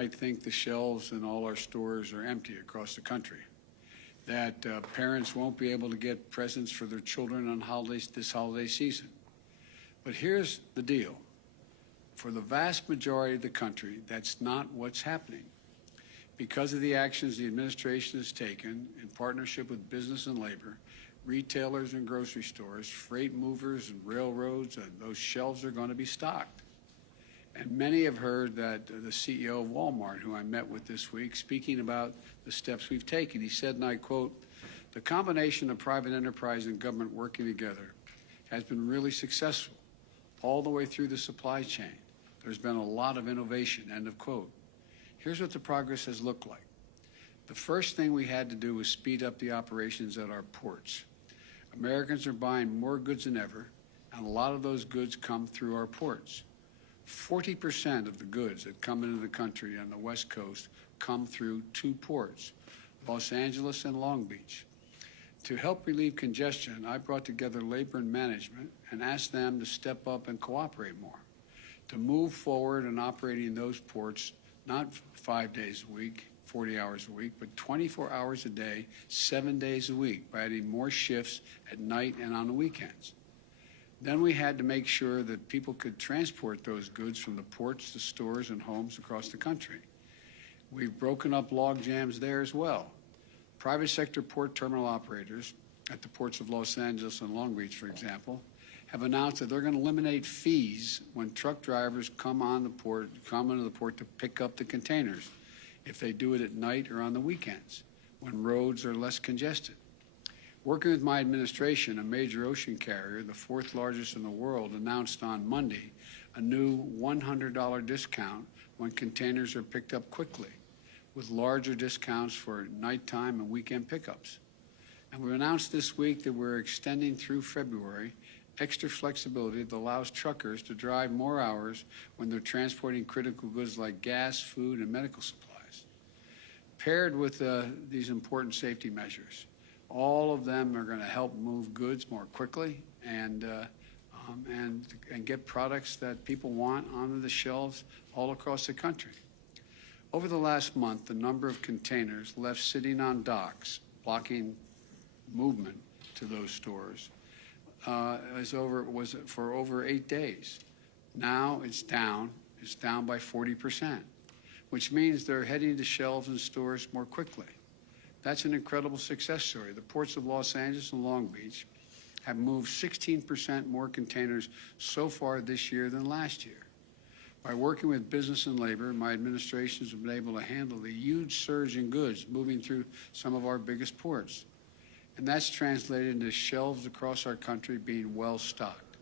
I think the shelves in all our stores are empty across the country, that parents won't be able to get presents for their children on this holiday season. But here's the deal. For the vast majority of the country, that's not what's happening. Because of the actions the administration has taken in partnership with business and labor, retailers and grocery stores, freight movers and railroads, and those shelves are going to be stocked. And many have heard that the CEO of Walmart, who I met with this week, speaking about the steps we've taken. He said, and I quote, "The combination of private enterprise and government working together has been really successful all the way through the supply chain. There's been a lot of innovation," end of quote. Here's what the progress has looked like. The first thing we had to do was speed up the operations at our ports. Americans are buying more goods than ever, and a lot of those goods come through our ports. 40% of the goods that come into the country on the West Coast come through two ports, Los Angeles and Long Beach. To help relieve congestion, I brought together labor and management and asked them to step up and cooperate more, to move forward in operating those ports not 5 days a week, 40 hours a week, but 24 hours a day, 7 days a week, by adding more shifts at night and on the weekends. Then we had to make sure that people could transport those goods from the ports to stores and homes across the country. We've broken up log jams there as well. Private sector port terminal operators at the ports of Los Angeles and Long Beach, for example, have announced that they're going to eliminate fees when truck drivers come into the port to pick up the containers, if they do it at night or on the weekends, when roads are less congested. Working with my administration, a major ocean carrier, the fourth largest in the world, announced on Monday a new $100 discount when containers are picked up quickly, with larger discounts for nighttime and weekend pickups. And we announced this week that we're extending through February extra flexibility that allows truckers to drive more hours when they're transporting critical goods like gas, food, and medical supplies. Paired with these important safety measures, all of them are going to help move goods more quickly and get products that people want onto the shelves all across the country. Over the last month, the number of containers left sitting on docks, blocking movement to those stores, was for over 8 days. Now it's down by 40%, which means they're heading to shelves and stores more quickly. That's an incredible success story. The ports of Los Angeles and Long Beach have moved 16% more containers so far this year than last year. By working with business and labor, my administration has been able to handle the huge surge in goods moving through some of our biggest ports. And that's translated into shelves across our country being well stocked.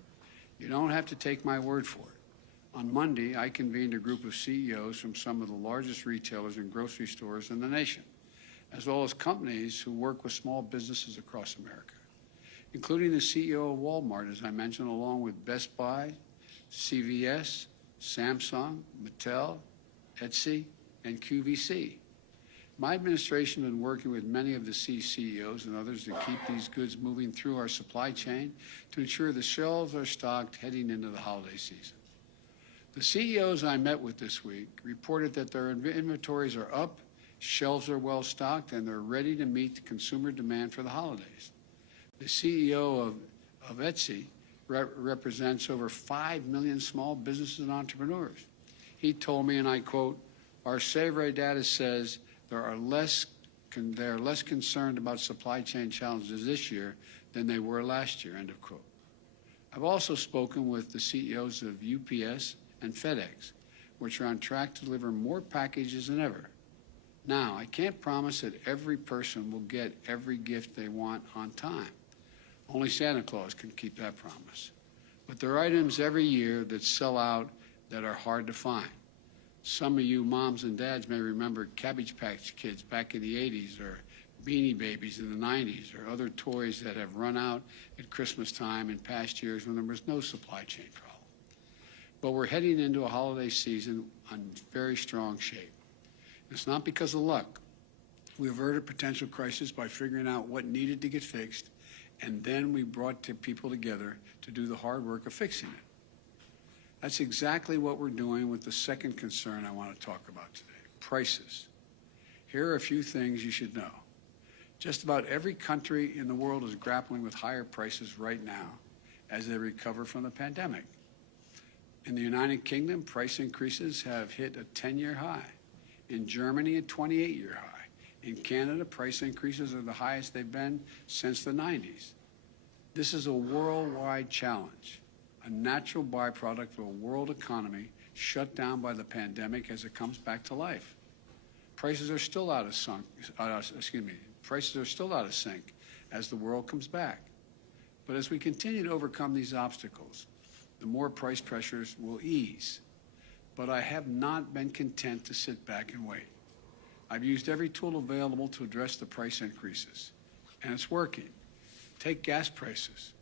You don't have to take my word for it. On Monday, I convened a group of CEOs from some of the largest retailers and grocery stores in the nation, as well as companies who work with small businesses across America, including the CEO of Walmart, as I mentioned, along with Best Buy, CVS, Samsung, Mattel, Etsy, and QVC. My administration has been working with many of the CEOs and others to keep these goods moving through our supply chain to ensure the shelves are stocked heading into the holiday season. The CEOs I met with this week reported that their inventories are up, shelves are well stocked, and they're ready to meet the consumer demand for the holidays. The CEO of Etsy represents over 5 million small businesses and entrepreneurs. He told me, and I quote, "Our survey data says they are less concerned about supply chain challenges this year than they were last year," end of quote. I've also spoken with the CEOs of UPS and FedEx, which are on track to deliver more packages than ever. Now, I can't promise that every person will get every gift they want on time. Only Santa Claus can keep that promise. But there are items every year that sell out that are hard to find. Some of you moms and dads may remember Cabbage Patch Kids back in the 80s, or Beanie Babies in the 90s, or other toys that have run out at Christmas time in past years when there was no supply chain problem. But we're heading into a holiday season in very strong shape. It's not because of luck. We averted potential crisis by figuring out what needed to get fixed, and then we brought people together to do the hard work of fixing it. That's exactly what we're doing with the second concern I want to talk about today. prices. Here are a few things you should know. Just about every country in the world is grappling with higher prices right now as they recover from the pandemic. In the United Kingdom, price increases have hit a 10-year high. In Germany, a 28-year high. In Canada, price increases are the highest they've been since the 90s. This is a worldwide challenge, a natural byproduct of a world economy shut down by the pandemic as it comes back to life. Prices are still out of sync as the world comes back. But as we continue to overcome these obstacles, the more price pressures will ease. But I have not been content to sit back and wait. I've used every tool available to address the price increases, and it's working. Take gas prices.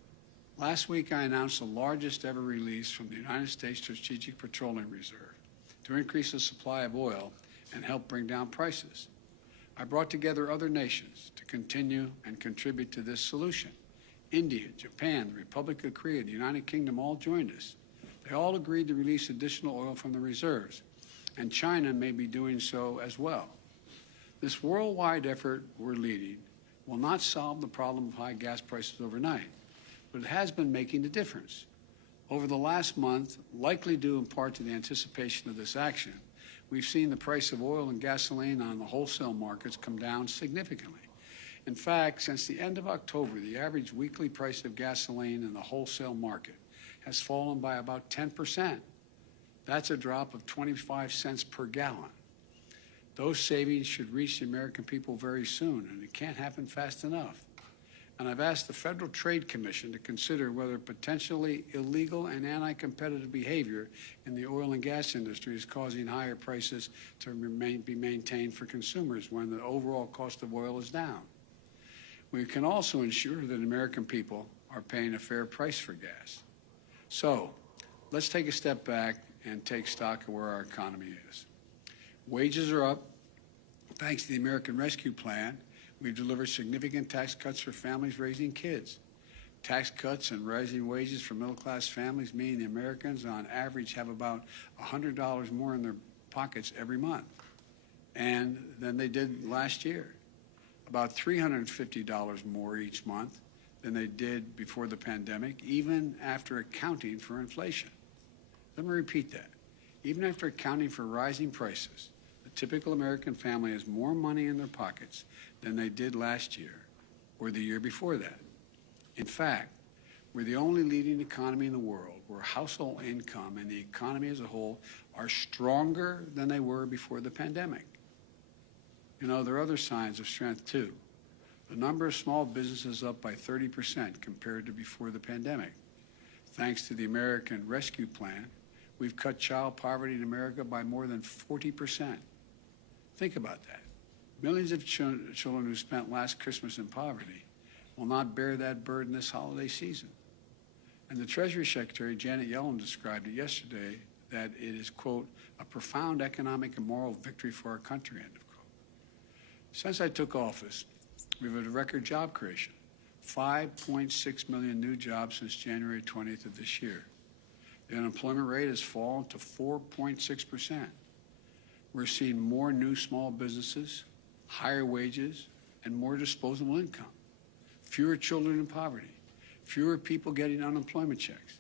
Last week, I announced the largest ever release from the United States Strategic Petroleum Reserve to increase the supply of oil and help bring down prices. I brought together other nations to continue and contribute to this solution. India, Japan, the Republic of Korea, the United Kingdom all joined us. They all agreed to release additional oil from the reserves, and China may be doing so as well. This worldwide effort we're leading will not solve the problem of high gas prices overnight, but it has been making a difference. Over the last month, likely due in part to the anticipation of this action, we've seen the price of oil and gasoline on the wholesale markets come down significantly. In fact, since the end of October, the average weekly price of gasoline in the wholesale market has fallen by about 10%. That's a drop of 25 cents per gallon. Those savings should reach the American people very soon, and it can't happen fast enough. And I've asked the Federal Trade Commission to consider whether potentially illegal and anti-competitive behavior in the oil and gas industry is causing higher prices to be maintained for consumers when the overall cost of oil is down. We can also ensure that American people are paying a fair price for gas. So let's take a step back and take stock of where our economy is. Wages are up. Thanks to the American Rescue Plan, we've delivered significant tax cuts for families raising kids. Tax cuts and rising wages for middle-class families mean the Americans, on average, have about $100 more in their pockets every month than they did last year. About $350 more each month than they did before the pandemic, even after accounting for inflation. Let me repeat that. Even after accounting for rising prices, the typical American family has more money in their pockets than they did last year or the year before that. In fact, we're the only leading economy in the world where household income and the economy as a whole are stronger than they were before the pandemic. You know, there are other signs of strength, too. The number of small businesses up by 30% compared to before the pandemic. Thanks to the American Rescue Plan, we've cut child poverty in America by more than 40%. Think about that. Millions of children who spent last Christmas in poverty will not bear that burden this holiday season. And the Treasury Secretary, Janet Yellen, described it yesterday that it is, quote, a profound economic and moral victory for our country, end of quote. Since I took office, we've had a record job creation, 5.6 million new jobs since January 20th of this year. The unemployment rate has fallen to 4.6%. We're seeing more new small businesses, higher wages, and more disposable income. Fewer children in poverty, fewer people getting unemployment checks.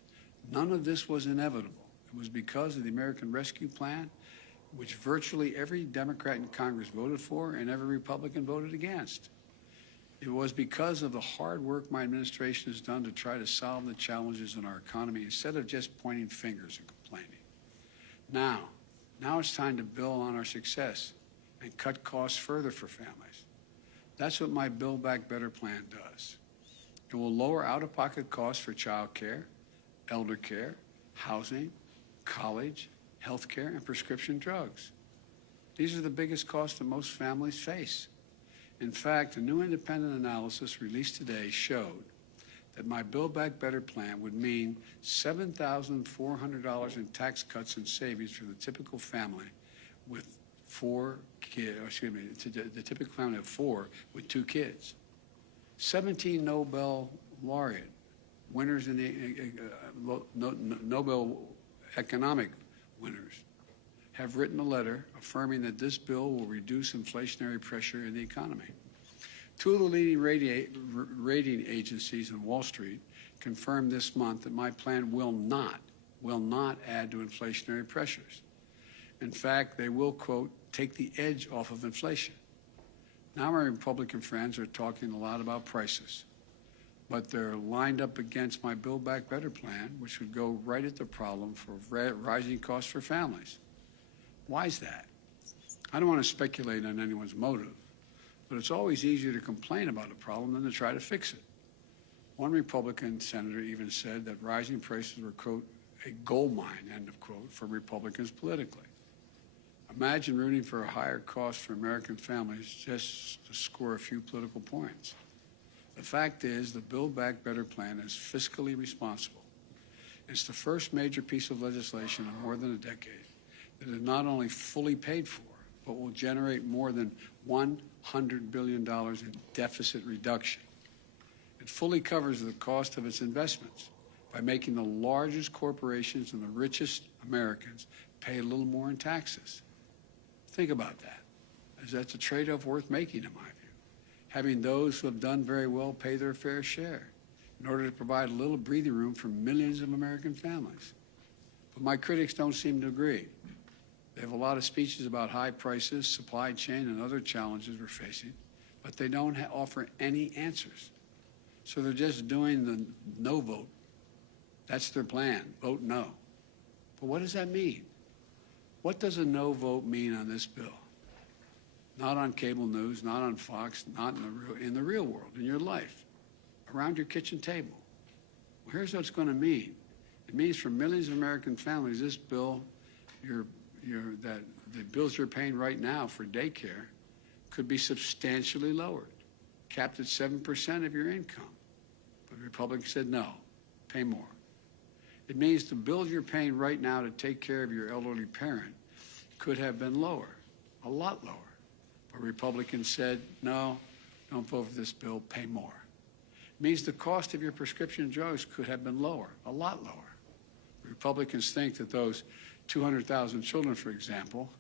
None of this was inevitable. It was because of the American Rescue Plan, which virtually every Democrat in Congress voted for and every Republican voted against. It was because of the hard work my administration has done to try to solve the challenges in our economy instead of just pointing fingers and complaining. Now it's time to build on our success and cut costs further for families. That's what my Build Back Better plan does. It will lower out-of-pocket costs for child care, elder care, housing, college, health care, and prescription drugs. These are the biggest costs that most families face. In fact, a new independent analysis released today showed that my Build Back Better plan would mean $7,400 in tax cuts and savings for the typical family with the typical family of 4 with 2 kids. 17 Nobel laureate winners in the Nobel economic winners have written a letter affirming that this bill will reduce inflationary pressure in the economy. Two of the leading rating agencies on Wall Street confirmed this month that my plan will not add to inflationary pressures. In fact, they will, quote, take the edge off of inflation. Now my Republican friends are talking a lot about prices, but they're lined up against my Build Back Better plan, which would go right at the problem for rising costs for families. Why is that? I don't want to speculate on anyone's motive, but it's always easier to complain about a problem than to try to fix it. One Republican senator even said that rising prices were, quote, a gold mine, end of quote, for Republicans politically. Imagine rooting for a higher cost for American families just to score a few political points. The fact is, the Build Back Better plan is fiscally responsible. It's the first major piece of legislation in more than a decade that is not only fully paid for, but will generate more than $100 billion in deficit reduction. It fully covers the cost of its investments by making the largest corporations and the richest Americans pay a little more in taxes. Think about that. That's a trade-off worth making, in my view. Having those who have done very well pay their fair share in order to provide a little breathing room for millions of American families. But my critics don't seem to agree. They have a lot of speeches about high prices, supply chain, and other challenges we're facing, but they don't offer any answers. So they're just doing the no vote. That's their plan, vote no. But what does that mean? What does a no vote mean on this bill? Not on cable news, not on Fox, not in the real world, in your life, around your kitchen table. Well, here's what it's going to mean. It means for millions of American families, this bill, the bills you're paying right now for daycare could be substantially lowered, capped at 7% of your income. But Republicans said no, pay more. It means the bills you're paying right now to take care of your elderly parent could have been lower, a lot lower. But Republicans said, no, don't vote for this bill, pay more. It means the cost of your prescription drugs could have been lower, a lot lower. Republicans think that those 200,000 children, for example,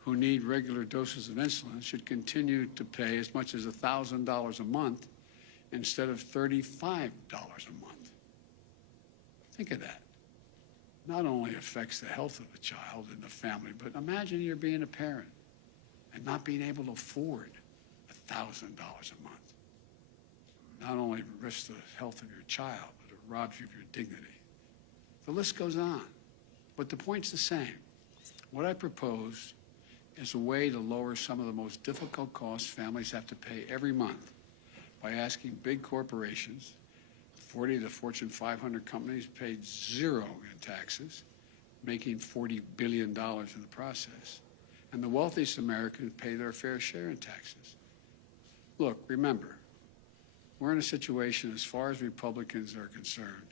who need regular doses of insulin should continue to pay as much as $1,000 a month instead of $35 a month. Think of that. Not only affects the health of the child and the family, but imagine you're being a parent and not being able to afford $1,000 a month. Not only risks the health of your child, but it robs you of your dignity. The list goes on, but the point's the same. What I propose is a way to lower some of the most difficult costs families have to pay every month by asking big corporations, 40 of the Fortune 500 companies paid zero in taxes, making $40 billion in the process. And the wealthiest Americans pay their fair share in taxes. Look, remember, we're in a situation, as far as Republicans are concerned,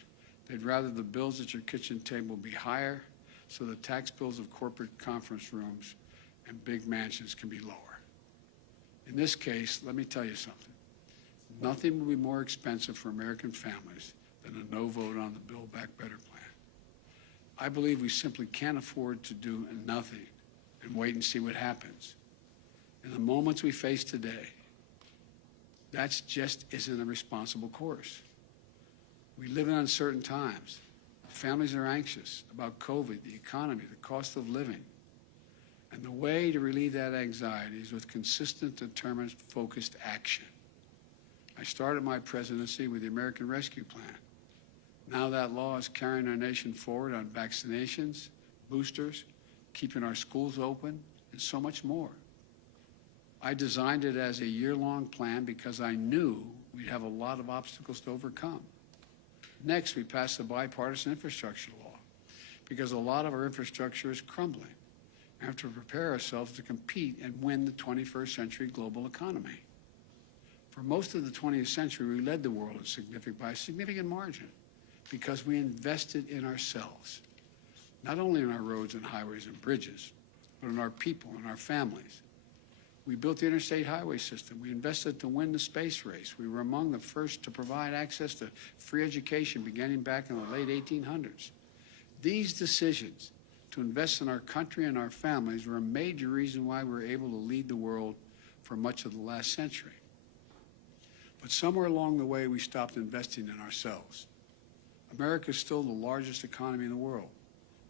they'd rather the bills at your kitchen table be higher so the tax bills of corporate conference rooms and big mansions can be lower. In this case, let me tell you something. Nothing will be more expensive for American families than a no vote on the Build Back Better plan. I believe we simply can't afford to do nothing and wait and see what happens. In the moments we face today, that just isn't a responsible course. We live in uncertain times. Families are anxious about COVID, the economy, the cost of living. And the way to relieve that anxiety is with consistent, determined, focused action. I started my presidency with the American Rescue Plan. Now that law is carrying our nation forward on vaccinations, boosters, keeping our schools open, and so much more. I designed it as a year-long plan because I knew we'd have a lot of obstacles to overcome. Next, we passed the bipartisan infrastructure law because a lot of our infrastructure is crumbling. We have to prepare ourselves to compete and win the 21st century global economy. For most of the 20th century, we led the world by a significant margin because we invested in ourselves, not only in our roads and highways and bridges, but in our people and our families. We built the interstate highway system. We invested to win the space race. We were among the first to provide access to free education beginning back in the late 1800s. These decisions to to invest in our country and our families were a major reason why we were able to lead the world for much of the last century. But somewhere along the way, we stopped investing in ourselves. America is still the largest economy in the world.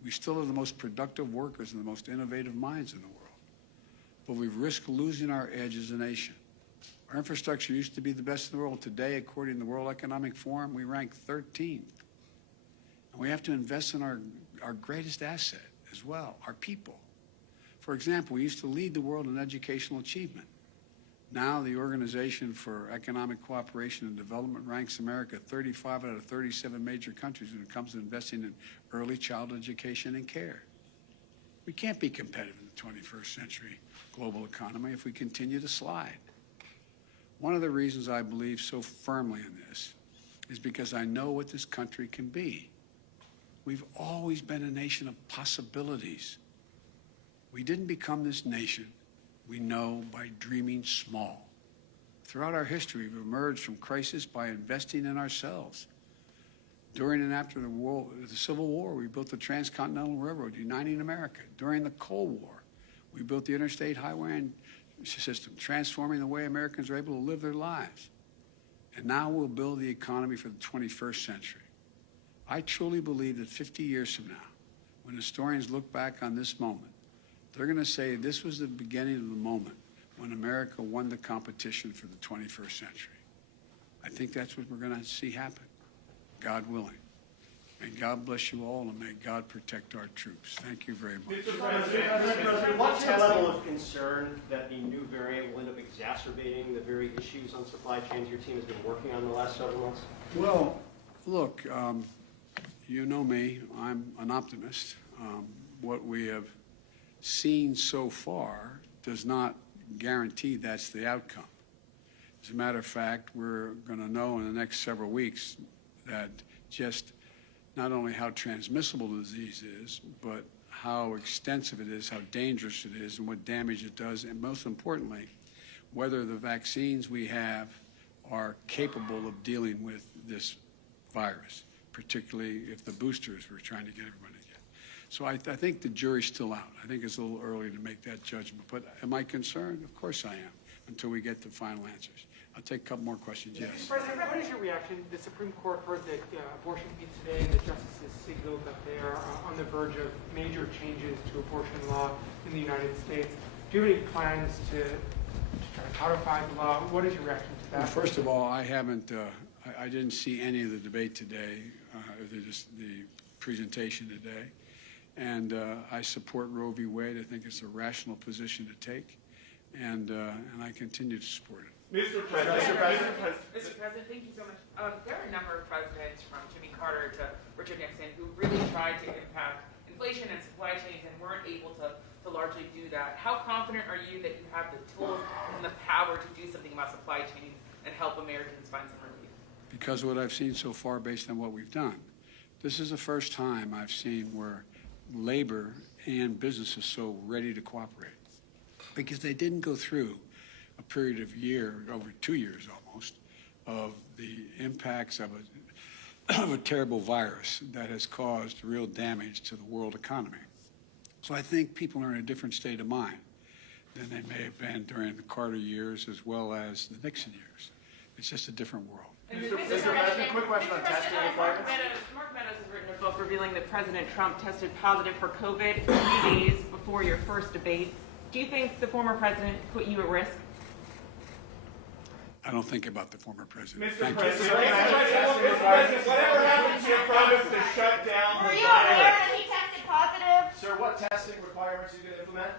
We still have the most productive workers and the most innovative minds in the world. But we've risked losing our edge as a nation. Our infrastructure used to be the best in the world. Today, according to the World Economic Forum, we rank 13th. And we have to invest in our greatest asset as well, our people. For example, we used to lead the world in educational achievement. Now the Organization for Economic Cooperation and Development ranks America 35 out of 37 major countries when it comes to investing in early childhood education and care. We can't be competitive in the 21st century global economy if we continue to slide. One of the reasons I believe so firmly in this is because I know what this country can be. We've always been a nation of possibilities. We didn't become this nation, we know, by dreaming small. Throughout our history, we've emerged from crisis by investing in ourselves. During and after the Civil War, we built the Transcontinental Railroad, uniting America. During the Cold War, we built the interstate highway system, transforming the way Americans are able to live their lives. And now we'll build the economy for the 21st century. I truly believe that 50 years from now, when historians look back on this moment, they're going to say this was the beginning of the moment when America won the competition for the 21st century. I think that's what we're going to see happen, God willing. May God bless you all, and may God protect our troops. Thank you very much. Mr. President, what's the level of concern that the new variant will end up exacerbating the very issues on supply chains your team has been working on the last several months? Well, look, you know me, I'm an optimist. What we have seen so far does not guarantee that's the outcome. As a matter of fact, we're going to know in the next several weeks that just not only how transmissible the disease is, but how extensive it is, how dangerous it is, and what damage it does, and most importantly, whether the vaccines we have are capable of dealing with this virus, particularly if the boosters we're trying to get everybody to get. So I think the jury's still out. I think it's a little early to make that judgment. But am I concerned? Of course I am, until we get the final answers. I'll take a couple more questions. Yes. President, what is your reaction? The Supreme Court heard that abortion be today, and the justices signaled that they are on the verge of major changes to abortion law in the United States. Do you have any plans to try to codify the law? What is your reaction to that? Well, first of all, I haven't. I didn't see any of the debate today, the presentation today, and I support Roe v. Wade. I think it's a rational position to take, and I continue to support it. Mr. President, thank you so much. There are a number of presidents, from Jimmy Carter to Richard Nixon, who really tried to impact inflation and supply chains and weren't able to largely do that. How confident are you that you have the tools and the power to do something about supply chains and help Americans find some relief? Because of what I've seen so far based on what we've done. This is the first time I've seen where labor and business is so ready to cooperate. Because they didn't go through a period of over 2 years almost, of the impacts of a terrible virus that has caused real damage to the world economy. So I think people are in a different state of mind than they may have been during the Carter years as well as the Nixon years. It's just a different world. Mr. President, quick question on testing requirements. Mark Meadows has written a book revealing that President Trump tested positive for COVID 3 days before your first debate. Do you think the former president put you at risk? I don't think about the former president. Mr. President, whatever happened to your promise to shut down Were you aware that he tested positive? Sir, what testing requirements are you going to implement?